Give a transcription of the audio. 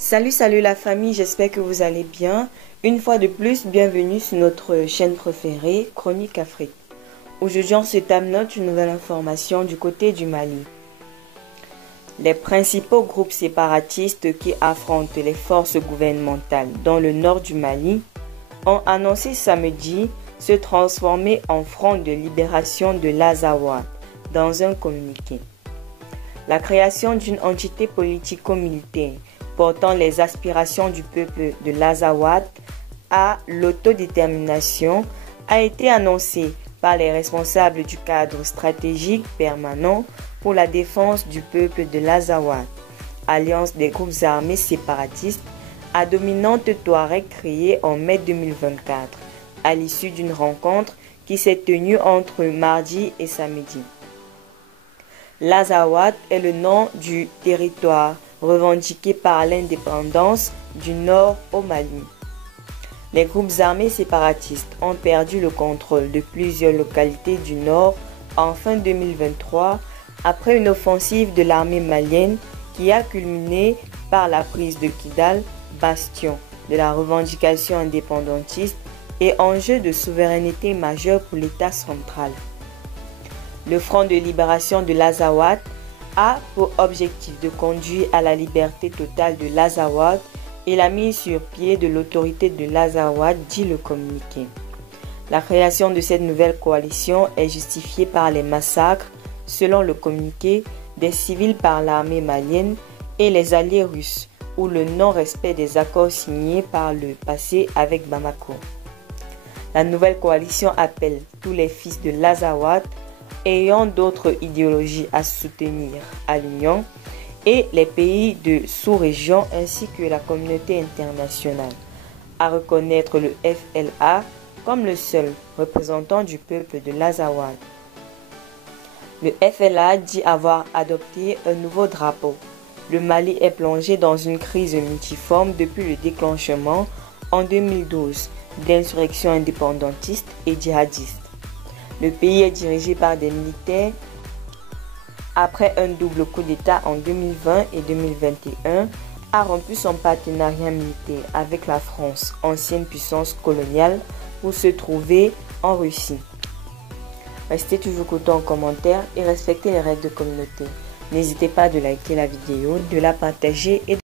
Salut la famille, j'espère que vous allez bien. Une fois de plus, bienvenue sur notre chaîne préférée, Chronique Afrique. Aujourd'hui, on se note une nouvelle information du côté du Mali. Les principaux groupes séparatistes qui affrontent les forces gouvernementales dans le nord du Mali ont annoncé samedi se transformer en Front de libération de l'Azawad dans un communiqué. La création d'une entité politico-militaire portant les aspirations du peuple de l'Azawad à l'autodétermination a été annoncée par les responsables du cadre stratégique permanent pour la défense du peuple de l'Azawad, alliance des groupes armés séparatistes à dominante Touareg créée en mai 2024, à l'issue d'une rencontre qui s'est tenue entre mardi et samedi. L'Azawad est le nom du territoire revendiqué par l'indépendance du Nord au Mali. Les groupes armés séparatistes ont perdu le contrôle de plusieurs localités du Nord en fin 2023 après une offensive de l'armée malienne qui a culminé par la prise de Kidal, bastion de la revendication indépendantiste et enjeu de souveraineté majeur pour l'État central. Le Front de libération de l'Azawad a pour objectif de conduire à la liberté totale de l'Azawad et la mise sur pied de l'autorité de l'Azawad, dit le communiqué. La création de cette nouvelle coalition est justifiée par les massacres, selon le communiqué, des civils par l'armée malienne et les alliés russes, ou le non-respect des accords signés par le passé avec Bamako. La nouvelle coalition appelle tous les fils de l'Azawad ayant d'autres idéologies à soutenir à l'Union et les pays de sous-région ainsi que la communauté internationale à reconnaître le FLA comme le seul représentant du peuple de l'Azawad. Le FLA dit avoir adopté un nouveau drapeau. Le Mali est plongé dans une crise multiforme depuis le déclenchement en 2012 d'insurrections indépendantistes et djihadistes. Le pays est dirigé par des militaires après un double coup d'État en 2020 et 2021, a rompu son partenariat militaire avec la France, ancienne puissance coloniale, pour se trouver en Russie. Restez toujours courtois en commentaire et respectez les règles de communauté. N'hésitez pas à liker la vidéo, de la partager et